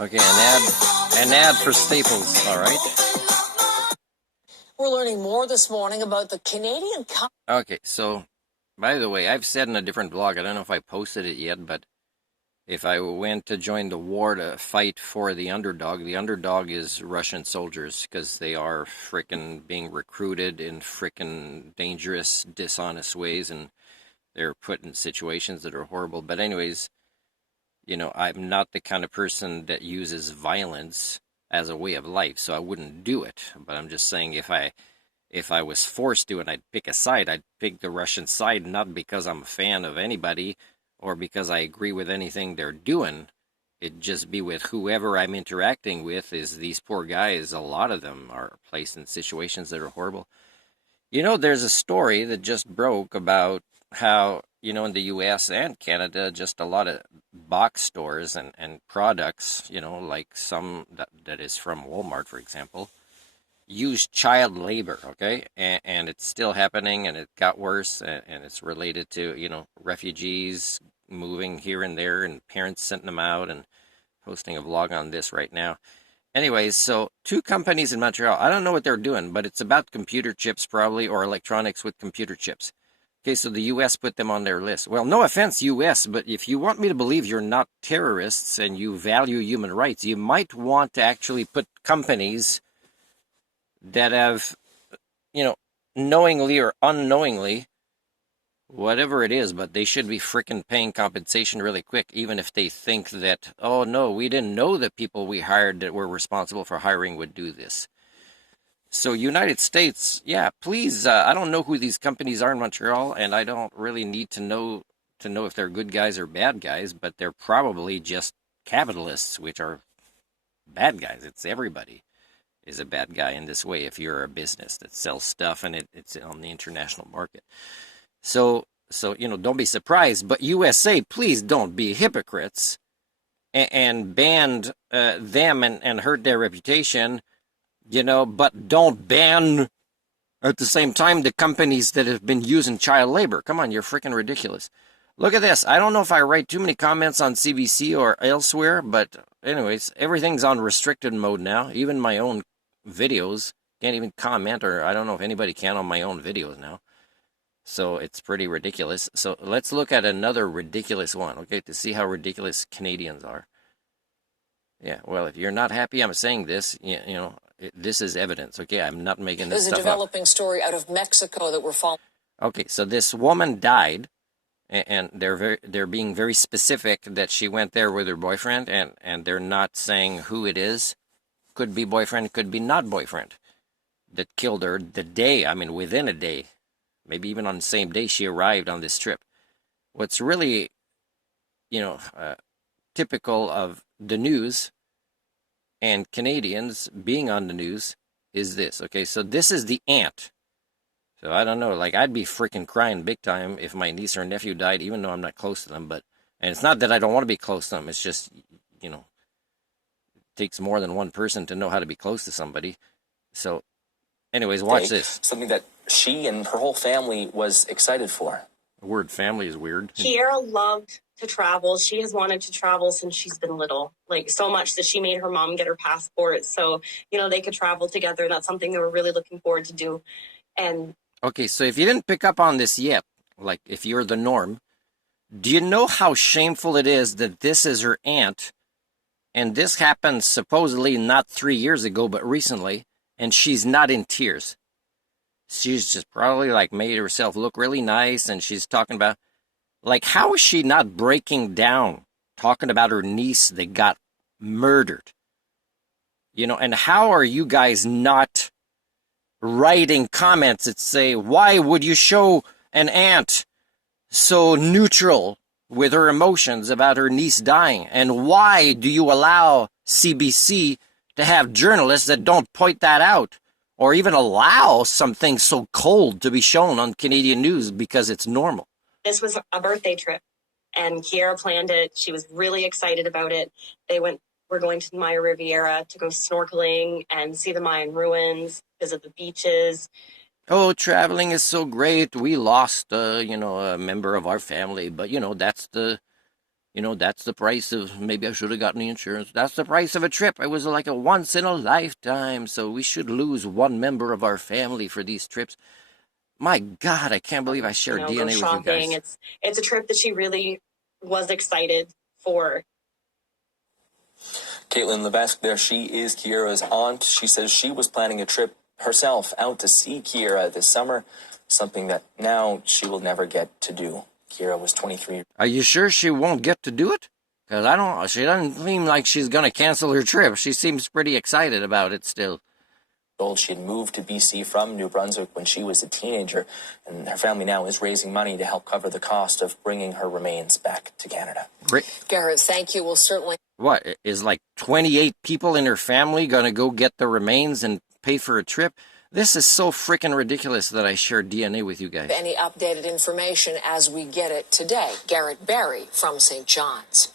Okay, an ad for Staples, all right? We're learning more this morning about the Canadian... Okay, so, by the way, I've said in a different blog, I don't know if I posted it yet, but if I went to join the war to fight for the underdog is Russian soldiers, because they are frickin' being recruited in frickin' dangerous, dishonest ways, and they're put in situations that are horrible. But anyways, I'm not the kind of person that uses violence as a way of life, so I wouldn't do it. But I'm just saying if I was forced to and I'd pick a side, I'd pick the Russian side, not because I'm a fan of anybody or because I agree with anything they're doing. It'd just be with whoever I'm interacting with. Is these poor guys, a lot of them are placed in situations that are horrible. There's a story that just broke about how, in the US and Canada, just a lot of box stores and products, like some that is from Walmart, for example, use child labor, okay? And it's still happening, and it got worse, and it's related to, refugees moving here and there, and parents sending them out, and posting a vlog on this right now. Anyways, so two companies in Montreal, I don't know what they're doing, but it's about computer chips probably, or electronics with computer chips. Okay, so the U.S. put them on their list. Well, no offense, U.S., but if you want me to believe you're not terrorists and you value human rights, you might want to actually put companies that have, knowingly or unknowingly, whatever it is, but they should be frickin' paying compensation really quick, even if they think that, oh no, we didn't know the people we hired that were responsible for hiring would do this. So United States, yeah, please, I don't know who these companies are in Montreal, and I don't really need to know if they're good guys or bad guys, but they're probably just capitalists, which are bad guys. It's everybody is a bad guy in this way if you're a business that sells stuff and it's on the international market. So don't be surprised. But USA, please don't be hypocrites and ban them and hurt their reputation, but don't ban at the same time the companies that have been using child labor. Come on, you're freaking ridiculous. Look at this. I don't know if I write too many comments on CBC or elsewhere, but anyways, everything's on restricted mode now. Even my own videos can't even comment, or I don't know if anybody can on my own videos now. So it's pretty ridiculous. So let's look at another ridiculous one, okay, to see how ridiculous Canadians are. Yeah, well, if you're not happy I'm saying this, this is evidence, okay? I'm not making this stuff up. There's a developing story out of Mexico that we're following. Okay, so this woman died, and they're being very specific that she went there with her boyfriend, and they're not saying who it is. Could be boyfriend, could be not boyfriend, that killed her within a day. Maybe even on the same day she arrived on this trip. What's really, typical of the news and Canadians being on the news is this. Okay, so this is the aunt. So I don't know, like I'd be freaking crying big time if my niece or nephew died, even though I'm not close to them. And it's not that I don't want to be close to them. It's just, it takes more than one person to know how to be close to somebody. So anyways, watch this. Something that she and her whole family was excited for. The word family is weird. Kiera loved to travel. She has wanted to travel since she's been little, like so much that she made her mom get her passport so, they could travel together. And that's something they were really looking forward to do. And okay, so if you didn't pick up on this yet, like if you're the norm, do you know how shameful it is that this is her aunt, and this happened supposedly not 3 years ago, but recently, and she's not in tears? She's just probably like made herself look really nice, and she's talking about, like, how is she not breaking down, talking about her niece that got murdered? And how are you guys not writing comments that say, why would you show an aunt so neutral with her emotions about her niece dying? And why do you allow CBC to have journalists that don't point that out, or even allow something so cold to be shown on Canadian news because it's normal? This was a birthday trip, and Kiera planned it. She was really excited about it. We're going to the Maya Riviera to go snorkeling and see the Mayan ruins, visit the beaches. Oh, traveling is so great. We lost, a member of our family, but, that's the You know, that's the price of, maybe I should have gotten the insurance. That's the price of a trip. It was like a once in a lifetime. So we should lose one member of our family for these trips. My God, I can't believe I shared go DNA with you shopping. guys. It's a trip that she really was excited for. Caitlin Levesque there, she is Kiera's aunt. She says she was planning a trip herself out to see Kiera this summer, something that now she will never get to do. Kiera was 23. Are you sure she won't get to do it? Because she doesn't seem like she's going to cancel her trip. She seems pretty excited about it still. She had moved to BC from New Brunswick when she was a teenager, and her family now is raising money to help cover the cost of bringing her remains back to Canada. Garrett, thank you. We'll certainly... What, is like 28 people in her family going to go get the remains and pay for a trip? This is so freaking ridiculous that I shared DNA with you guys. Any updated information as we get it today. Garrett Barry from St. John's.